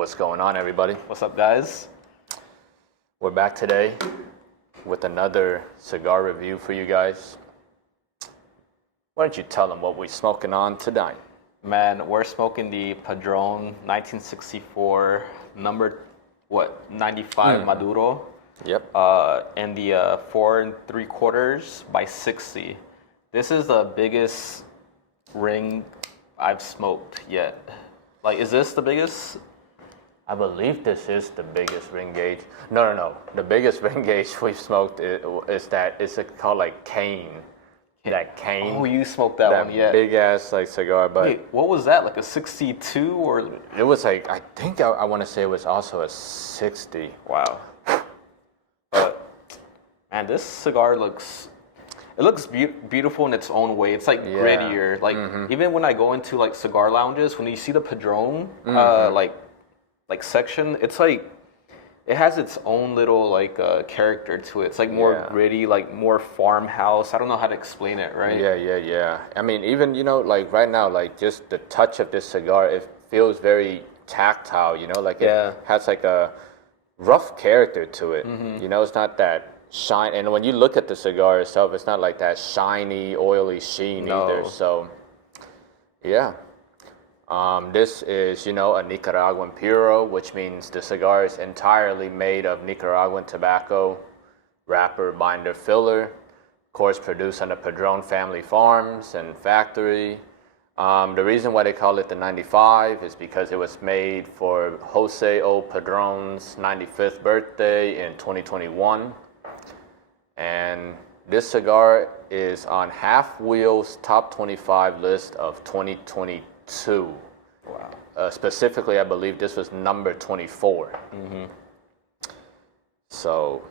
What's going on, everybody? What's up, guys? We're back today with another cigar review for you guys. Why don't you tell them what we're smoking on tonight? Man, we're smoking the Padron 1964 number 95 Maduro. Yep. And the 4 3/4 by 60. This is the biggest ring I've smoked yet. Like, is this the biggest? I believe this is the biggest ring gauge. No. The biggest ring gauge we've smoked is called like cane. That cane. Oh, you smoked that one, yeah. Big ass like cigar, but Wait, what was that? Like a 62 or? it was like I want to say it was also a 60. Wow. But man, this cigar looks beautiful in its own way. It's like grittier. Like even when I go into like cigar lounges, when you see the Padron like section, it's like it has its own little like character to it. It's like more gritty, like more farmhouse. I don't know how to explain it, right? Yeah. I mean, even like right now, like just the touch of this cigar, it feels very tactile. Like it has like a rough character to it. It's not that shine. And when you look at the cigar itself, it's not like that shiny, oily sheen either. So, yeah. This is, a Nicaraguan Puro, which means the cigar is entirely made of Nicaraguan tobacco, wrapper, binder, filler. Of course, produced on the Padron Family Farms and Factory. The reason why they call it the 95 is because it was made for Jose O. Padron's 95th birthday in 2021. And this cigar is on Half Wheel's top 25 list of 2022. Wow. Specifically, I believe this was number 24. So,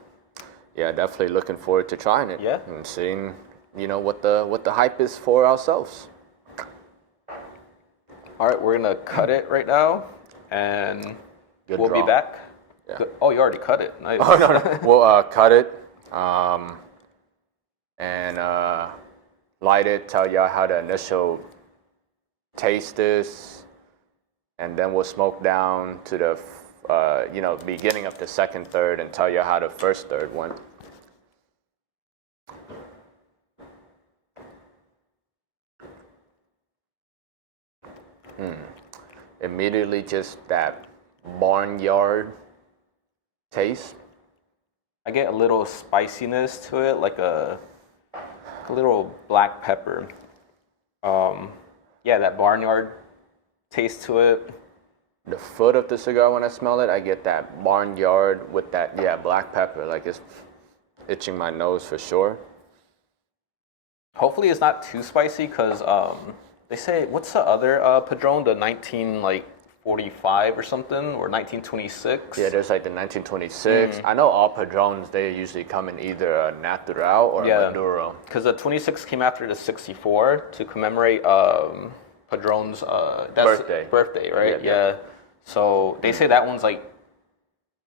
yeah, definitely looking forward to trying it. Yeah. And seeing, what the hype is for ourselves. All right, we're gonna cut it right now, and we'll be back. Yeah. Good. Oh, you already cut it. Nice. Oh no. We'll cut it, and light it. Tell y'all how the initial taste is, and then we'll smoke down to the beginning of the second third and tell you how the first third went. Immediately just that barnyard taste. I get a little spiciness to it, like a little black pepper. That barnyard taste to it. The foot of the cigar, when I smell it, I get that barnyard with that, black pepper. Like it's itching my nose for sure. Hopefully it's not too spicy, because they say, what's the other Padron, the 1945 or something, or 1926? Yeah, there's like the 1926. I know all Padrones, they usually come in either a natural or a Maduro. Because the 26 came after the 64 to commemorate Padron's birthday, right? Yeah. So they say that one's like,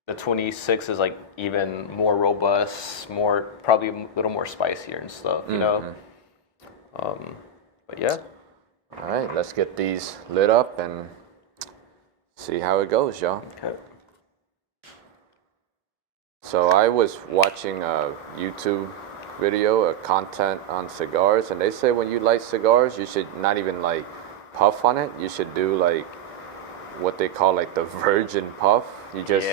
the 26 is like even more robust, probably a little more spicier and stuff, you know? But yeah. All right, let's get these lit up and see how it goes, y'all. Okay. So I was watching a YouTube video, a content on cigars, and they say when you light cigars, you should not even like puff on it. You should do like what they call like the virgin puff. You just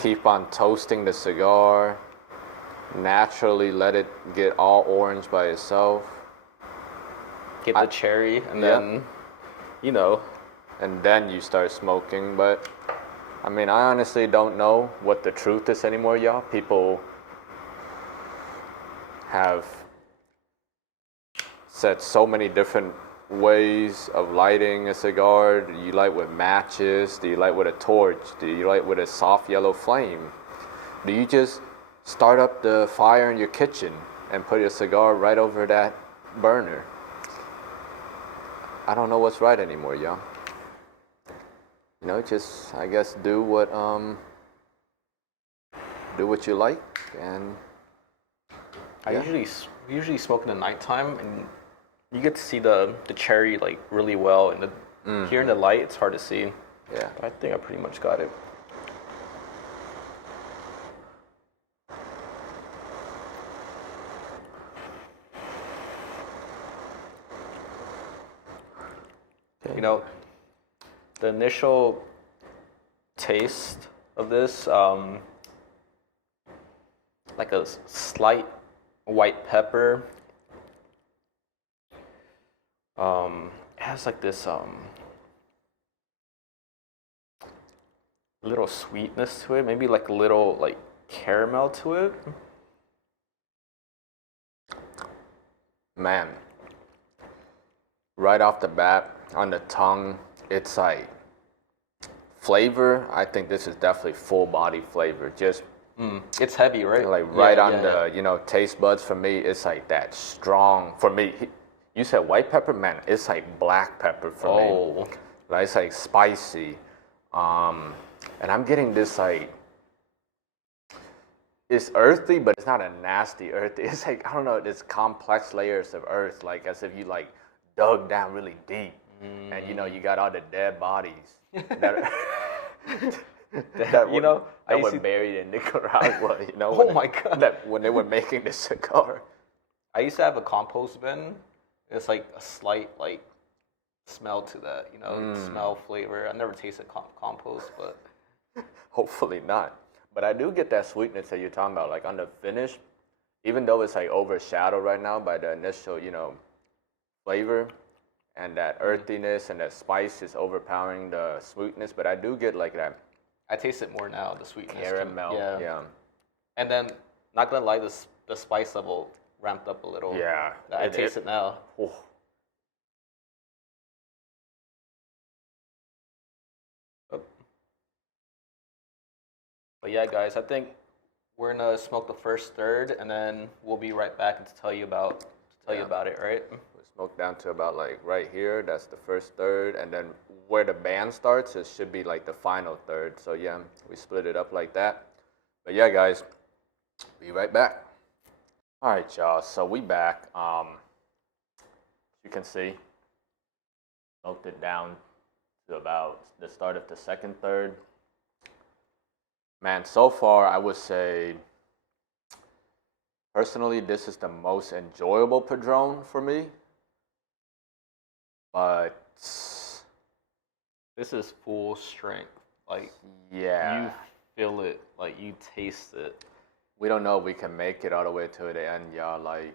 keep on toasting the cigar, naturally let it get all orange by itself. Get the cherry, and then, and then you start smoking. But I mean, I honestly don't know what the truth is anymore, y'all. People have said so many different ways of lighting a cigar. Do you light with matches? Do you light with a torch? Do you light with a soft yellow flame? Do you just start up the fire in your kitchen and put your cigar right over that burner? I don't know what's right anymore, y'all. Just I guess do what you like, and I usually smoke in the nighttime, and you get to see the cherry like really well, and here in the light it's hard to see. Yeah. I think I pretty much got it. Okay. You know, the initial taste of this, like a slight white pepper. It has like this little sweetness to it, maybe like a little like caramel to it. Man, right off the bat on the tongue, it's like flavor. I think this is definitely full body flavor. Just it's heavy, right? like right on the you know taste buds. For me, it's like that strong. For me, you said white pepper, man. It's like black pepper for me. Like it's like spicy, and I'm getting this like. It's earthy, but it's not a nasty earthy. It's like, I don't know, this complex layers of earth, like as if you like dug down really deep, and you know you got all the dead bodies that you know that were buried in Nicaragua. You know, oh my God, that when they were making the cigar. I used to have a compost bin. It's like a slight like smell to that, you know, smell flavor. I never tasted compost, but hopefully not. But I do get that sweetness that you're talking about, like on the finish, even though it's like overshadowed right now by the initial, you know, flavor, and that earthiness and that spice is overpowering the sweetness. But I do get like that. I taste it more now, the sweetness. Caramel, yeah. And then, not gonna lie, the spice level ramped up a little. Yeah. I taste it now. Oh. But yeah, guys, I think we're gonna smoke the first third, and then we'll be right back and tell you about it, right? We smoke down to about like right here. That's the first third, and then where the band starts, it should be like the final third. So yeah, we split it up like that. But yeah, guys, be right back. All right, y'all. So we back. You can see, smoked it down to about the start of the second third. Man, so far I would say, personally, this is the most enjoyable Padron for me. But this is full strength. Like, yeah, you feel it. Like, you taste it. We don't know if we can make it all the way to the end, y'all. Like,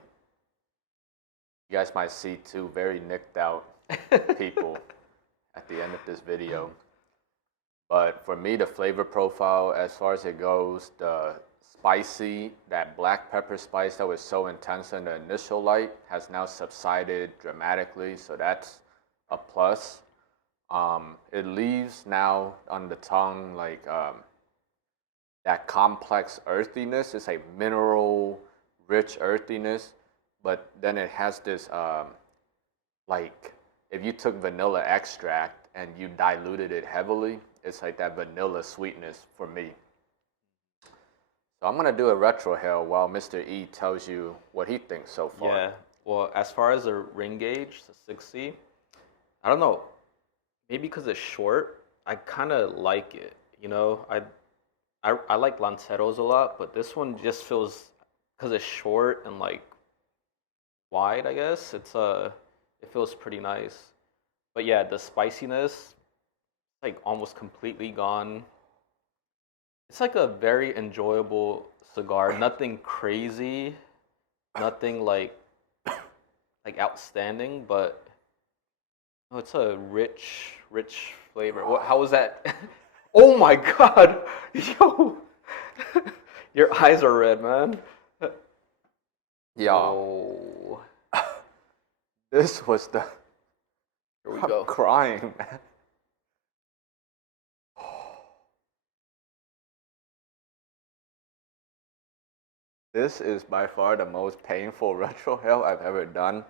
you guys might see two very nicked out people at the end of this video. But for me, the flavor profile, as far as it goes, the spicy, that black pepper spice that was so intense in the initial light has now subsided dramatically. So that's a plus. It leaves now on the tongue like that complex earthiness. It's a mineral rich earthiness, but then it has this like if you took vanilla extract and you diluted it heavily, it's like that vanilla sweetness for me. So I'm gonna do a retrohale while Mr. E tells you what he thinks so far. Yeah. Well, as far as the ring gauge, the 6C, I don't know. Maybe because it's short, I kind of like it. You know, I like Lanceros a lot, but this one just feels, because it's short and like wide, I guess it feels pretty nice. But yeah, the spiciness, like almost completely gone. It's like a very enjoyable cigar. Nothing crazy, nothing like outstanding, but it's a rich flavor. How was that? Oh my God, yo, your eyes are red, man. Yo, this was the. Here we go. Crying, man. This is by far the most painful retrohale I've ever done.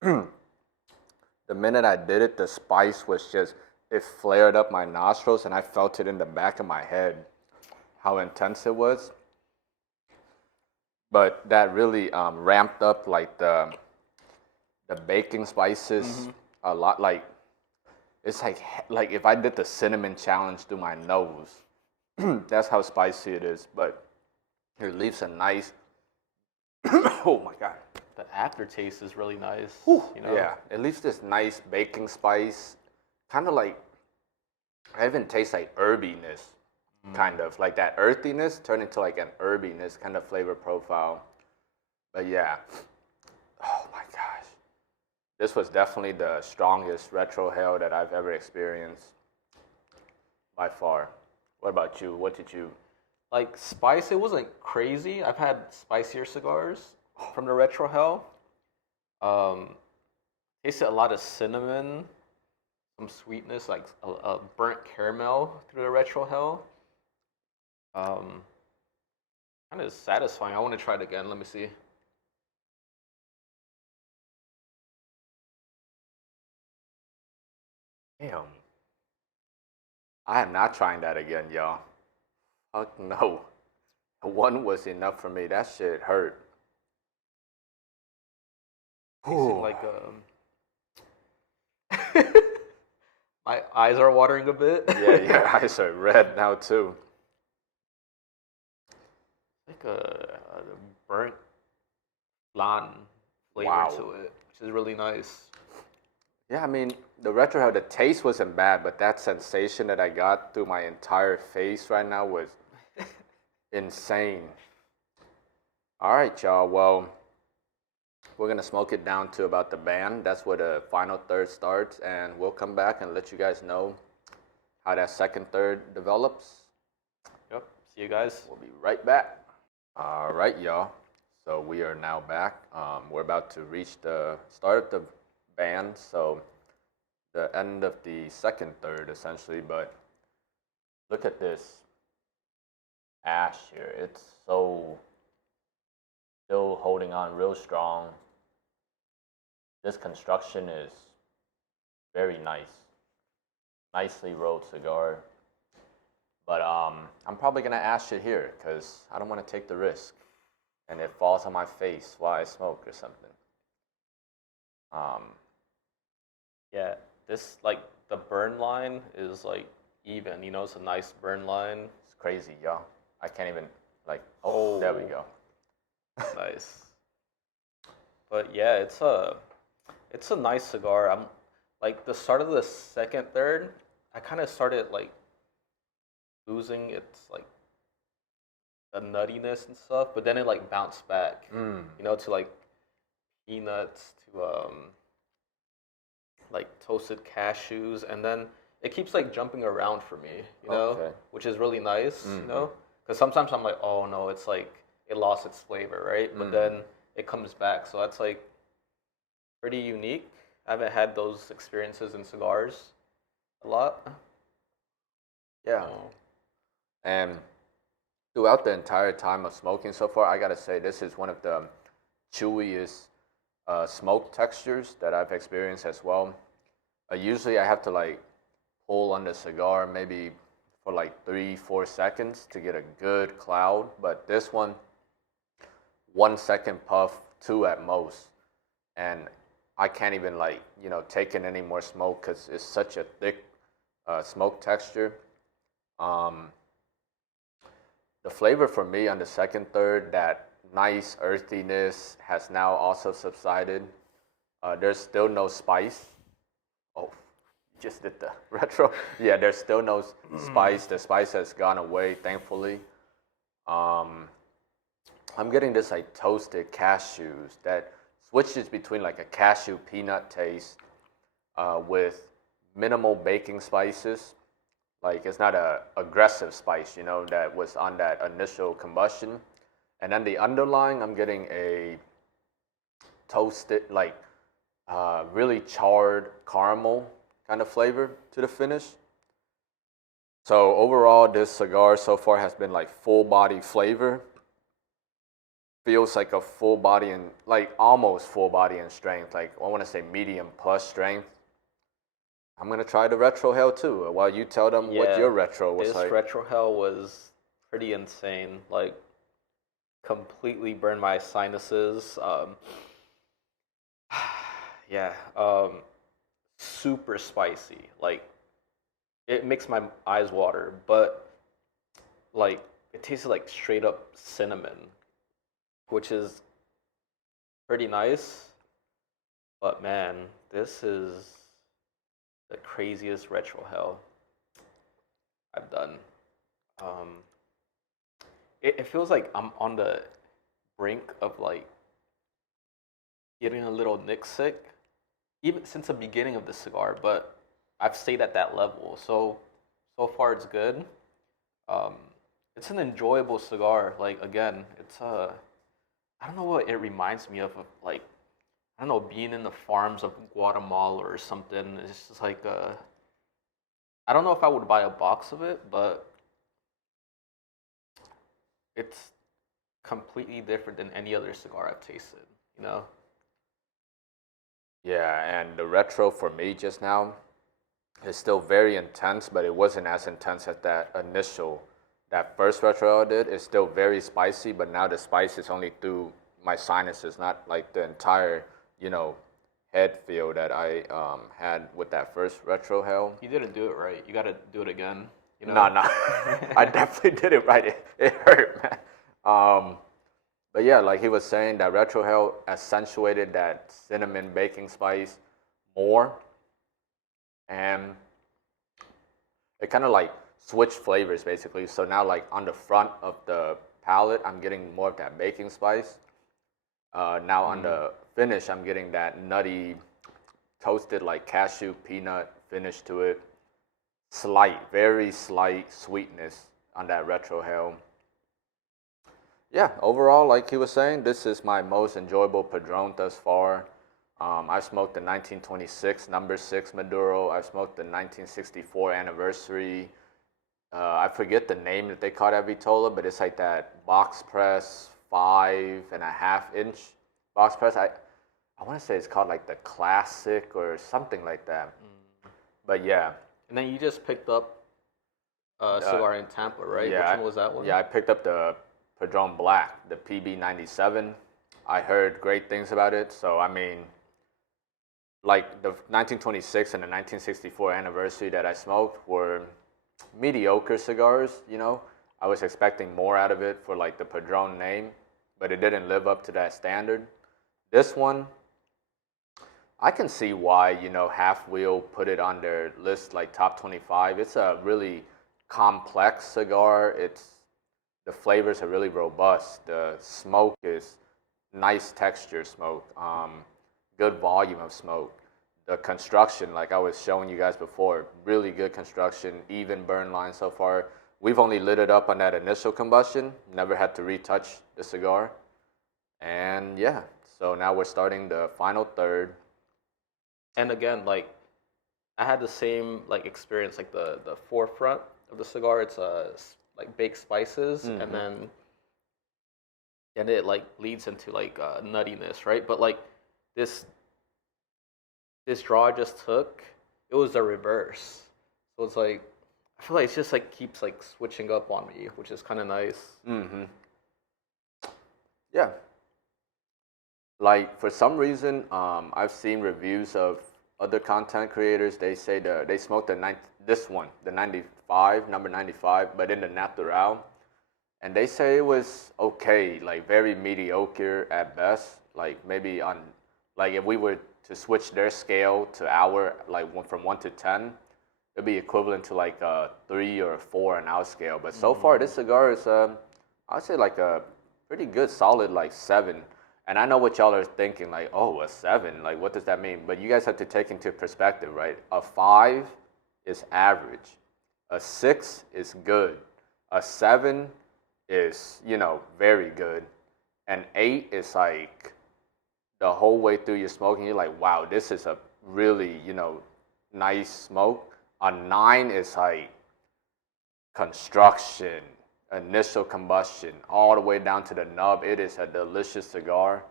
The minute I did it, the spice was just, it flared up my nostrils and I felt it in the back of my head, how intense it was. But that really ramped up like the baking spices a lot. Like it's like if I did the cinnamon challenge through my nose, that's how spicy it is. But it leaves a nice. Oh my god. The aftertaste is really nice. Whew. You know? Yeah, it leaves this nice baking spice, kind of like. I even taste like herbiness, kind of like that earthiness turned into like an herbiness kind of flavor profile. But yeah, oh my gosh, this was definitely the strongest retrohale that I've ever experienced by far. What about you? What did you? Like spice, it wasn't crazy. I've had spicier cigars from the retrohale. Tasted a lot of cinnamon. Some sweetness, like a burnt caramel through the retrohale. Kind of satisfying. I want to try it again. Let me see. Damn, I am not trying that again, y'all. Fuck no. One was enough for me. That shit hurt. Tasting like my eyes are watering a bit. Yeah, your eyes are red now too. Like a burnt flan flavor to it, which is really nice. Yeah, I mean, the retrohale, the taste wasn't bad, but that sensation that I got through my entire face right now was insane. All right, y'all. Well, we're going to smoke it down to about the band. That's where the final third starts, and we'll come back and let you guys know how that second third develops. Yep. See you guys. We'll be right back. All right, y'all. So we are now back. We're about to reach the start of the band, so the end of the second third, essentially. But look at this ash here. It's so still holding on real strong. This construction is very nice. Nicely rolled cigar. But I'm probably gonna ash it here because I don't want to take the risk, and it falls on my face while I smoke or something. Yeah, this like the burn line is like even. You know, it's a nice burn line. It's crazy, y'all. I can't even like. Oh, there we go. Nice. But yeah, it's a nice cigar. I'm like the start of the second third. I kind of started like losing its like the nuttiness and stuff, but then it like bounced back. You know, to like peanuts to like toasted cashews, and then it keeps like jumping around for me. You know, which is really nice. You know, because sometimes I'm like, oh no, it's like it lost its flavor, right? But then it comes back, so that's like pretty unique. I haven't had those experiences in cigars a lot. Yeah. And throughout the entire time of smoking so far, I gotta say this is one of the chewiest smoke textures that I've experienced as well. Usually I have to like pull on the cigar maybe for like 3-4 seconds to get a good cloud, but this one, 1 second puff, 2 at most, and I can't even like take in any more smoke because it's such a thick smoke texture. The flavor for me on the second third, that nice earthiness has now also subsided. There's still no spice. Oh, just did the retro. Yeah, there's still no spice. The spice has gone away, thankfully. I'm getting this like toasted cashews that switches between like a cashew peanut taste with minimal baking spices. Like it's not a aggressive spice, that was on that initial combustion. And then the underlying, I'm getting a toasted, like really charred caramel kind of flavor to the finish. So overall, this cigar so far has been like full body flavor. Feels like a full body and like almost full body in strength. Like I want to say medium plus strength. I'm gonna try the retrohale too. While you tell them what your retro was like. This retrohale was pretty insane. Like completely burned my sinuses. Yeah. super spicy. Like, it makes my eyes water, but like it tasted like straight up cinnamon, which is pretty nice. But man, this is the craziest retro hell I've done. Um, it feels like I'm on the brink of like getting a little nick sick, even since the beginning of the cigar. But I've stayed at that level, so far it's good. Um, it's an enjoyable cigar. Like again, it's I don't know what it reminds me of like I don't know, being in the farms of Guatemala or something. It's just like I don't know if I would buy a box of it, but it's completely different than any other cigar I've tasted, you know? Yeah, and the retro for me just now is still very intense, but it wasn't as intense as that first retro I did. It's still very spicy, but now the spice is only through my sinuses, not like the entire, head feel that I had with that first retro hell. You didn't do it right. You got to do it again. You know? No. I definitely did it right. It hurt, man. But yeah, like he was saying, that retro hell accentuated that cinnamon baking spice more, and it kind of like switched flavors basically. So now, like on the front of the palate, I'm getting more of that baking spice. Now on the finish, I'm getting that nutty, toasted like cashew peanut finish to it. Very slight sweetness on that retro hell. Yeah, overall, like he was saying, this is my most enjoyable Padron thus far. I smoked the 1926 number 6 Maduro. I smoked the 1964 anniversary. I forget the name that they call that Vitola, but it's like that box press 5.5-inch box press. I want to say it's called like the Classic or something like that. But yeah. And then you just picked up a cigar in Tampa, right? Yeah, which one was that one? Yeah, I picked up the Padron Black, the PB97. I heard great things about it. So, I mean, like the 1926 and the 1964 anniversary that I smoked were mediocre cigars, I was expecting more out of it for like the Padron name, but it didn't live up to that standard. This one, I can see why, Half Wheel put it on their list like top 25. It's a really complex cigar. The flavors are really robust. The smoke is nice texture smoke, good volume of smoke. The construction, like I was showing you guys before, really good construction, even burn line so far. We've only lit it up on that initial combustion, never had to retouch the cigar. And yeah, so now we're starting the final third. And again, like I had the same like experience, like the forefront of the cigar, it's like baked spices, and then it like leads into like nuttiness, right? But like this draw I just took, it was the reverse. So it's like I feel like it's just like keeps like switching up on me, which is kind of nice. Yeah. Like for some reason, I've seen reviews of other content creators. They say they smoked the 95, number 95, but in the natural, and they say it was okay, like very mediocre at best. Like maybe on, like if we were to switch their scale to our like from 1 to 10, it'd be equivalent to like a 3 or a 4 on our scale. But so far, this cigar is I'd say like a pretty good, solid like 7. And I know what y'all are thinking, like, oh, a 7, like what does that mean? But you guys have to take into perspective, right? A 5 is average, a 6 is good, a 7 is very good, and 8 is like the whole way through you're smoking, you're like, wow, this is a really nice smoke. A 9 is like construction, initial combustion, all the way down to the nub. It is a delicious cigar.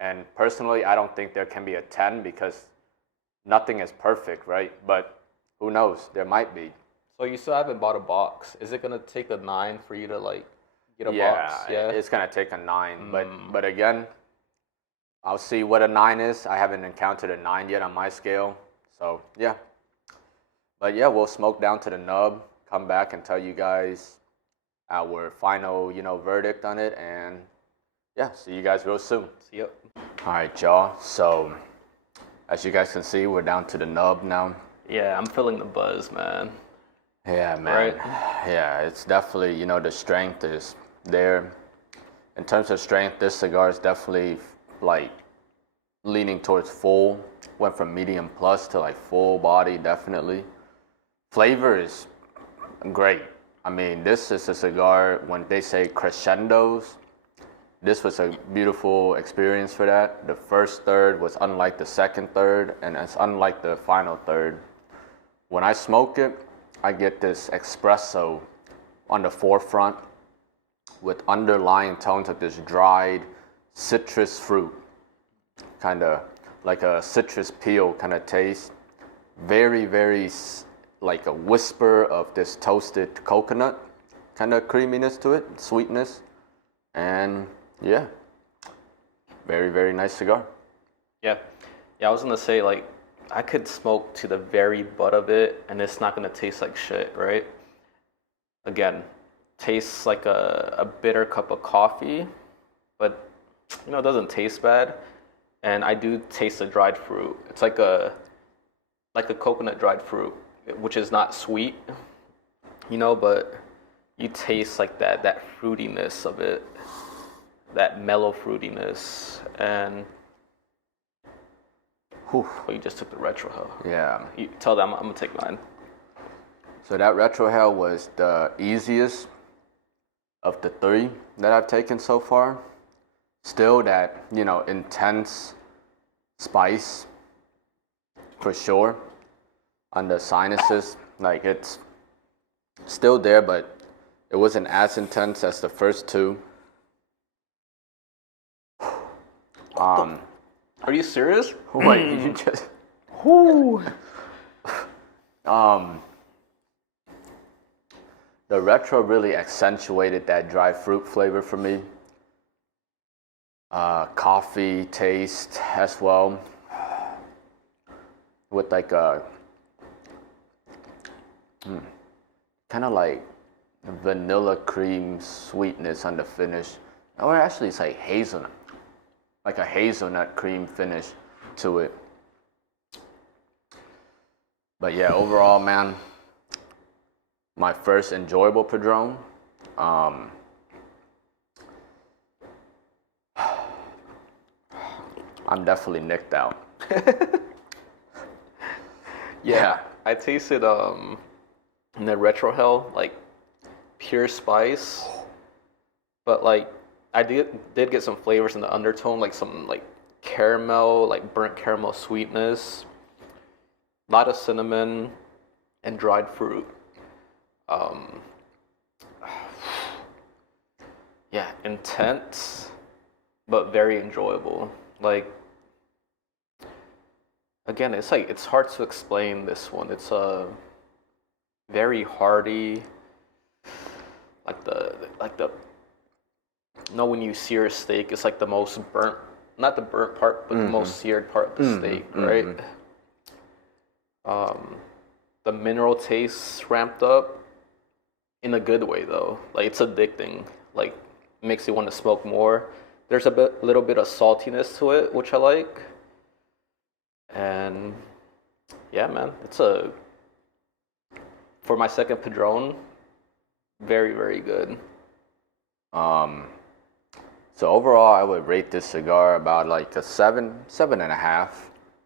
And personally, I don't think there can be a 10 because nothing is perfect, right? But who knows? There might be. So you still haven't bought a box. Is it going to take a 9 for you to like get a box? Yeah, it's going to take a 9. But again, I'll see what a 9 is. I haven't encountered a 9 yet on my scale. So yeah, but yeah, we'll smoke down to the nub, come back and tell you guys our final, verdict on it, and yeah, see you guys real soon. See ya. All right, y'all. So as you guys can see, we're down to the nub now. Yeah, I'm feeling the buzz, man. Yeah, man. Right? Yeah, it's definitely, the strength is there. In terms of strength, this cigar is definitely like leaning towards full. Went from medium plus to like full body, definitely. Flavor is great. I mean, this is a cigar, when they say crescendos, this was a beautiful experience for that. The first third was unlike the second third, and it's unlike the final third. When I smoke it, I get this espresso on the forefront with underlying tones of this dried citrus fruit, kind of like a citrus peel kind of taste. Very, very like a whisper of this toasted coconut kind of creaminess to it, sweetness, and yeah, very, very nice cigar. Yeah, I was gonna say, like, I could smoke to the very butt of it and it's not gonna taste like shit, right? Again, tastes like a bitter cup of coffee, but it doesn't taste bad. And I do taste the dried fruit. It's like a coconut dried fruit, which is not sweet, but you taste like that fruitiness of it, that mellow fruitiness. And oh, you just took the retro hell. Yeah. You tell them I'm gonna take mine. So that retro hell was the easiest of the three that I've taken so far. Still that, intense spice for sure on the sinuses. Like, it's still there, but it wasn't as intense as the first two. Are you serious? Wait, you just... Whoo. The retro really accentuated that dry fruit flavor for me. Coffee taste as well, with like a kind of like vanilla cream sweetness on the finish, or actually it's like hazelnut, like a hazelnut cream finish to it. But yeah, overall, man, my first enjoyable Padron. I'm definitely nicked out. Yeah, I tasted in the retro hell, like pure spice, but like I did get some flavors in the undertone, like some like caramel, like burnt caramel sweetness, a lot of cinnamon, and dried fruit. Yeah, intense, but very enjoyable. Like, again, it's hard to explain this one. It's a very hearty, like the when you sear a steak, it's like the most burnt, not the burnt part, but the most seared part of the steak, right? The mineral taste ramped up in a good way though. Like, it's addicting. Like, makes you want to smoke more. There's a little bit of saltiness to it, which I like. And yeah, man, for my second Padron, very, very good. So overall, I would rate this cigar about like a 7.5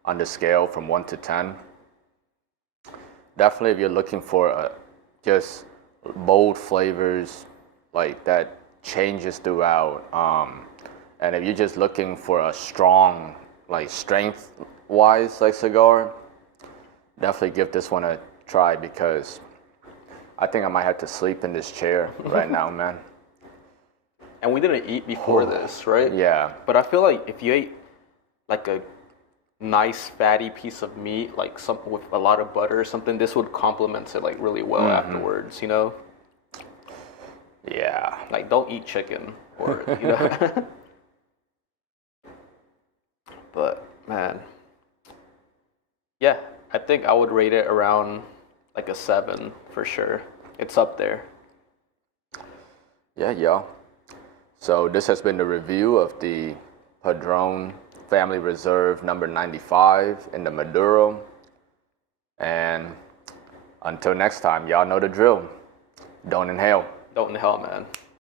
on the scale from 1 to 10. Definitely, if you're looking for just bold flavors like that changes throughout, and if you're just looking for a strong, like strength-wise, like cigar, definitely give this one a try, because I think I might have to sleep in this chair right now, man. And we didn't eat before this, right? Yeah. But I feel like if you ate like a nice fatty piece of meat, like something with a lot of butter or something, this would complement it like really well afterwards, Yeah. Like, don't eat chicken or, But man, yeah, I think I would rate it around like a 7 for sure. It's up there. Yeah, y'all. So this has been the review of the Padron Family Reserve number 95 in the Maduro. And until next time, y'all know the drill. Don't inhale. Don't inhale, man.